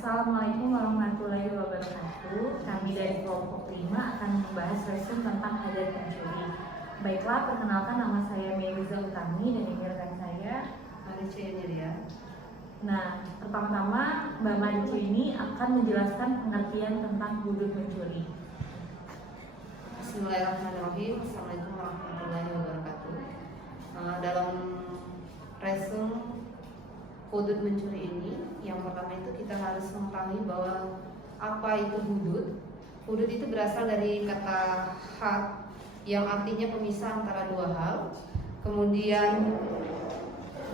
Assalamualaikum warahmatullahi wabarakatuh. Kami dari kelompok 5 akan membahas resume tentang hadat pencuri. Baiklah, perkenalkan nama saya Meliza Utami dan ini rekan saya Marice Indria. Nah, pertama-tama Mbak Marice ini akan menjelaskan pengertian tentang hudud mencuri. Bismillahirrahmanirrahim. Assalamualaikum warahmatullahi wabarakatuh. Dalam resume hudud mencuri ini, yang pertama itu kita harus mengetahui bahwa apa itu hudud. Hudud itu berasal dari kata had yang artinya pemisah antara dua hal. Kemudian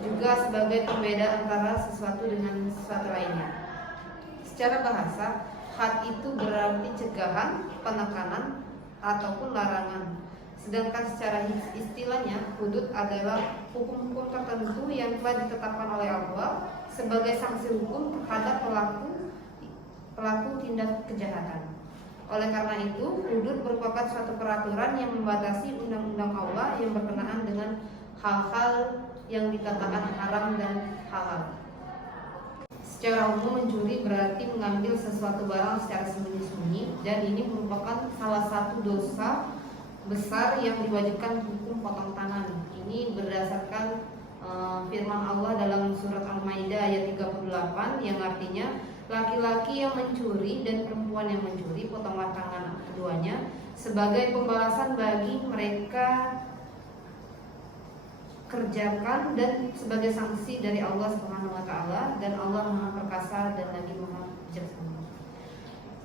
juga sebagai pembeda antara sesuatu dengan sesuatu lainnya. Secara bahasa, had itu berarti cegahan, penekanan, ataupun larangan. Sedangkan secara istilahnya, hudud adalah hukum-hukum tertentu yang telah ditetapkan oleh Allah sebagai sanksi hukum terhadap pelaku tindak kejahatan. Oleh karena itu, hudud merupakan suatu peraturan yang membatasi undang-undang Allah yang berkenaan dengan hal-hal yang dikatakan haram dan halal. Secara umum, mencuri berarti mengambil sesuatu barang secara sembunyi-sembunyi, dan ini merupakan salah satu dosa besar yang diwajibkan hukum potong tangan. Ini berdasarkan firman Allah dalam surat Al-Maidah ayat 38 yang artinya laki-laki yang mencuri dan perempuan yang mencuri, potonglah tangan keduanya sebagai pembalasan bagi mereka kerjakan dan sebagai sanksi dari Allah Subhanahu wa taala, dan Allah Maha Perkasa dan lagi Maha Bijaksana.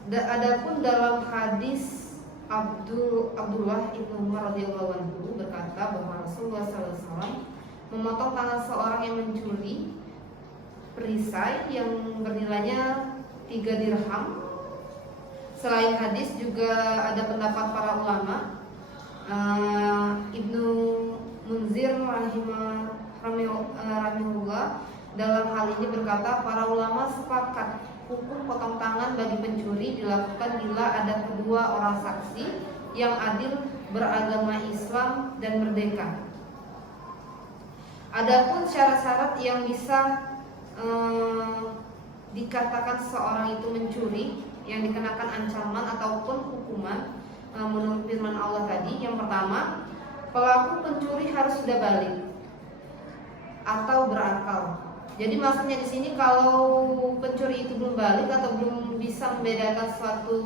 Adapun dalam hadis Abdullah ibnu Umar radhiyallahu anhu berkata bahwa Rasulullah SAW memotong tangan seorang yang mencuri perisai yang bernilainya 3 dirham. Selain hadis juga ada pendapat para ulama. Ibnu Munzir rahimahullah dalam hal ini berkata, para ulama sepakat hukum potong tangan bagi pencuri dilakukan bila ada kedua orang saksi yang adil, beragama Islam dan merdeka. Adapun syarat-syarat yang bisa dikatakan seorang itu mencuri yang dikenakan ancaman ataupun hukuman menurut firman Allah tadi, yang pertama, pelaku pencuri harus sudah balik atau berakal. Jadi maksudnya di sini kalau pencuri itu belum balik atau belum bisa membedakan suatu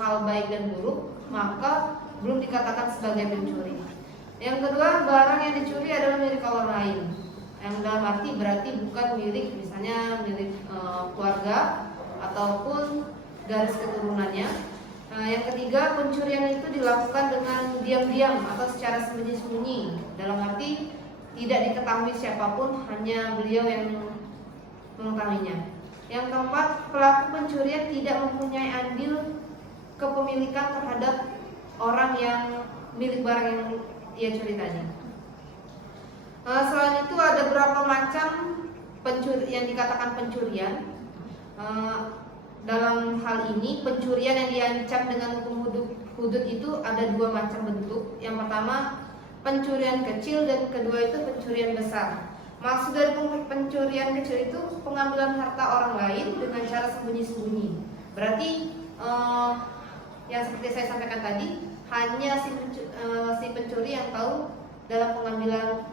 hal baik dan buruk, maka belum dikatakan sebagai pencuri. Yang kedua, barang yang dicuri adalah milik orang lain. Yang dalam arti berarti bukan milik, misalnya milik keluarga ataupun garis keturunannya. Yang ketiga, pencurian itu dilakukan dengan diam-diam atau secara sembunyi-sembunyi. Dalam arti tidak diketahui siapapun, hanya beliau yang mengetahuinya. Yang keempat, pelaku pencurian tidak mempunyai andil kepemilikan terhadap orang yang milik barang yang ia curi tadi. Selain itu ada beberapa macam yang dikatakan pencurian. Dalam hal ini, pencurian yang diancam dengan hukum hudud itu ada 2 macam bentuk. Yang pertama, pencurian kecil, dan kedua itu pencurian besar. Maksud dari pencurian kecil itu pengambilan harta orang lain dengan cara sembunyi-sembunyi. Berarti yang seperti saya sampaikan tadi, hanya si pencuri yang tahu dalam pengambilan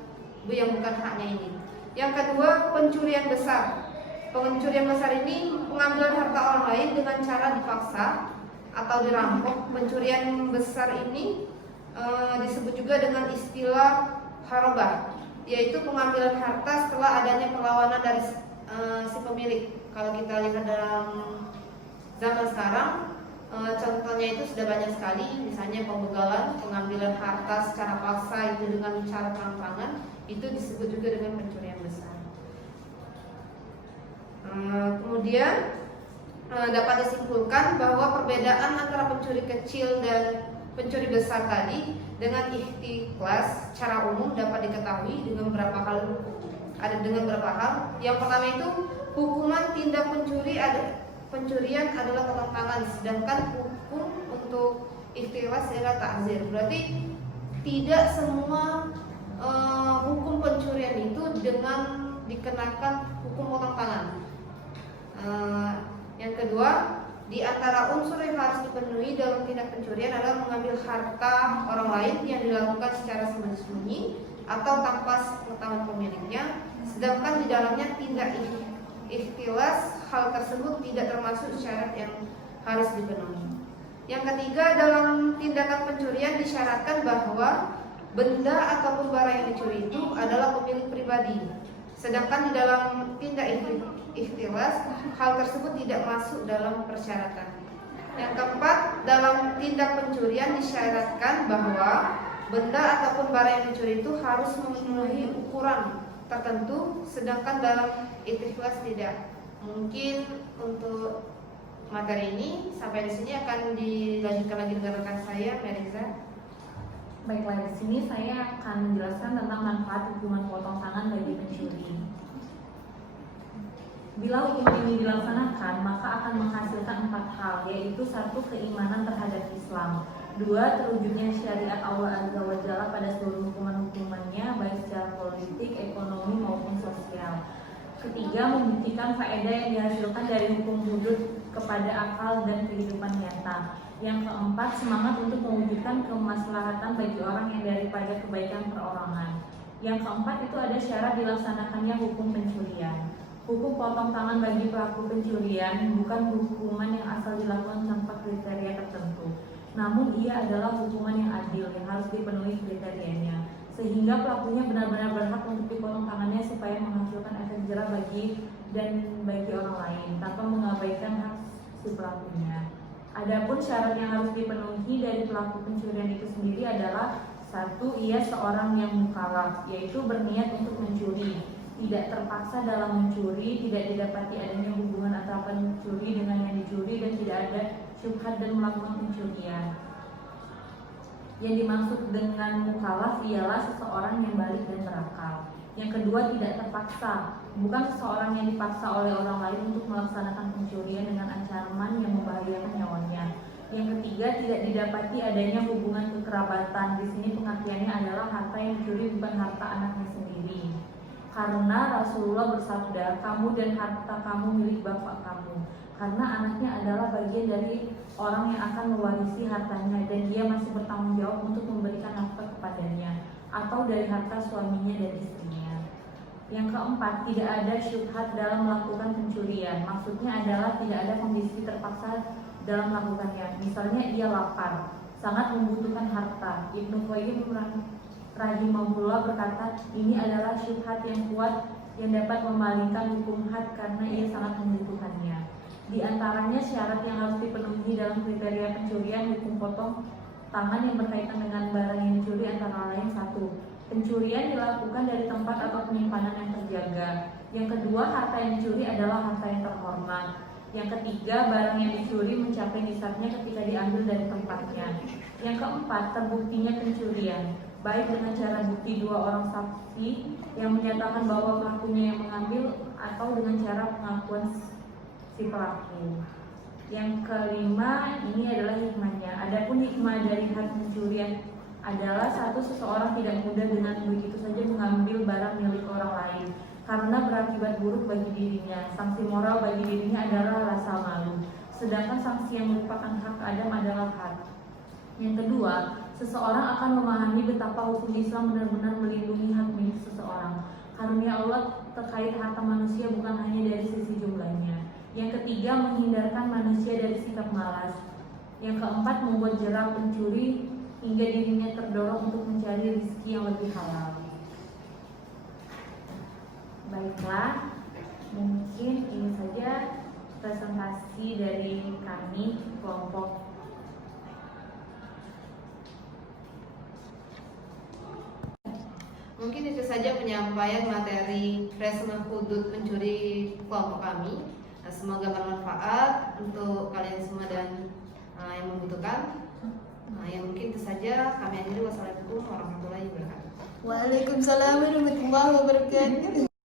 yang bukan haknya ini. Yang kedua, pencurian besar. Pencurian besar ini pengambilan harta orang lain dengan cara dipaksa atau dirampok. Pencurian besar ini disebut juga dengan istilah harobah, yaitu pengambilan harta setelah adanya perlawanan dari si pemilik. Kalau kita lihat dalam zaman sekarang, contohnya itu sudah banyak sekali, misalnya pembegalan, pengambilan harta secara paksa itu dengan cara terang-terangan, itu disebut juga dengan pencurian besar. Kemudian dapat disimpulkan bahwa perbedaan antara pencuri kecil dan pencuri besar tadi dengan ikhtiqlas secara umum dapat diketahui dengan beberapa hal. Yang pertama itu, hukuman tindak pencurian adalah potong tangan, sedangkan hukum untuk ikhtiqlas adalah ta'zir. Berarti tidak semua hukum pencurian itu dengan dikenakan hukum potong tangan. kedua, di antara unsur yang harus dipenuhi dalam tindak pencurian adalah mengambil harta orang lain yang dilakukan secara sembunyi-sembunyi atau tanpa pengetahuan pemiliknya, sedangkan di dalamnya tindak ikhtilas, hal tersebut tidak termasuk syarat yang harus dipenuhi. Yang ketiga, dalam tindakan pencurian disyaratkan bahwa benda ataupun barang yang dicuri itu adalah pemilik pribadi, sedangkan di dalam tindak ikhtilas, hal tersebut tidak masuk dalam persyaratan. Yang keempat, dalam tindak pencurian disyaratkan bahwa benda ataupun barang yang dicuri itu harus memenuhi ukuran tertentu, sedangkan dalam ikhtilas tidak. Mungkin untuk materi ini sampai di sini akan dilanjutkan lagi dengan rekan saya, Meriza. Baiklah, di sini saya akan menjelaskan tentang manfaat hukuman potong tangan bagi pencuri. Bila hukum ini dilaksanakan, maka akan menghasilkan 4 hal, yaitu 1. Keimanan terhadap Islam, 2. Terwujudnya syariat Allah Azza wa Jalla pada seluruh hukuman-hukumannya, baik secara politik, ekonomi maupun sosial. 3. Membuktikan faedah yang dihasilkan dari hukum hudud kepada akal dan kehidupan nyata. Yang 4. Semangat untuk mewujudkan kemaslahatan bagi orang yang daripada kebaikan perorangan. Yang 4 itu ada syarat dilaksanakannya hukum pencurian. Hukum potong tangan bagi pelaku pencurian bukan hukuman yang asal dilakukan tanpa kriteria tertentu, namun ia adalah hukuman yang adil yang harus dipenuhi kriterianya, sehingga pelakunya benar-benar berhak untuk dipotong tangannya supaya menghasilkan efek jerah bagi orang lain tanpa mengabaikan hak si pelakunya. Adapun syarat yang harus dipenuhi dari pelaku pencurian itu sendiri adalah 1. Ia seorang yang mukallaf, yaitu berniat untuk mencuri, tidak terpaksa dalam mencuri, tidak didapati adanya hubungan antara pencuri dengan yang dicuri, dan tidak ada syubhat dan melakukan pencurian. Yang dimaksud dengan mukallaf ialah seseorang yang balik dan berakal. Yang kedua, tidak terpaksa, bukan seseorang yang dipaksa oleh orang lain untuk melaksanakan pencurian dengan ancaman yang membahayakan nyawanya. Yang ketiga, tidak didapati adanya hubungan kekerabatan. Di sini pengertiannya adalah harta yang dicuri bukan harta anaknya sendiri. Karena Rasulullah bersabda, kamu dan harta kamu milik bapak kamu. Karena anaknya adalah bagian dari orang yang akan mewarisi hartanya dan dia masih bertanggung jawab untuk memberikan nafkah kepadanya, atau dari harta suaminya dan istrinya. Yang keempat, tidak ada syubhat dalam melakukan pencurian. Maksudnya adalah tidak ada kondisi terpaksa dalam melakukannya. Misalnya ia lapar, sangat membutuhkan harta. Ibnu Qayyim rahimahullah berkata, ini adalah syubhat yang kuat yang dapat memalingkan hukum had karena ia sangat membutuhkannya. Di antaranya syarat yang harus dipenuhi dalam kriteria pencurian hukum potong tangan yang berkaitan dengan barang yang dicuri antara lain: 1. Pencurian dilakukan dari tempat atau penyimpanan yang terjaga. Yang kedua, harta yang dicuri adalah harta yang terhormat. Yang ketiga, barang yang dicuri mencapai nisabnya ketika diambil dari tempatnya. Yang keempat, terbuktinya pencurian, baik dengan cara bukti 2 orang saksi yang menyatakan bahwa pelakunya yang mengambil, atau dengan cara pengakuan si pelaku. Yang kelima, ini adalah hikmahnya. Adapun hikmah dari hak pencurian adalah 1. Seseorang tidak mudah dengan begitu saja mengambil barang milik orang lain karena berakibat buruk bagi dirinya. Sanksi moral bagi dirinya adalah rasa malu, sedangkan sanksi yang merupakan hak Adam adalah had. Yang kedua, seseorang akan memahami betapa hukum Islam benar-benar melindungi hak milik seseorang. Karunia Allah terkait harta manusia bukan hanya dari sisi jumlahnya. Yang ketiga, menghindarkan manusia dari sikap malas. Yang keempat, membuat jerah pencuri hingga dirinya terdorong untuk mencari rezeki yang lebih halal. Baiklah, mungkin ini saja presentasi dari kami kelompok. Mungkin itu saja penyampaian materi resume hudud pencuri kelompok kami. Semoga bermanfaat untuk kalian semua dan yang membutuhkan. Ya mungkin itu saja, kami akhiri. Wassalamualaikum warahmatullahi wabarakatuh. Waalaikumsalam warahmatullahi wabarakatuh.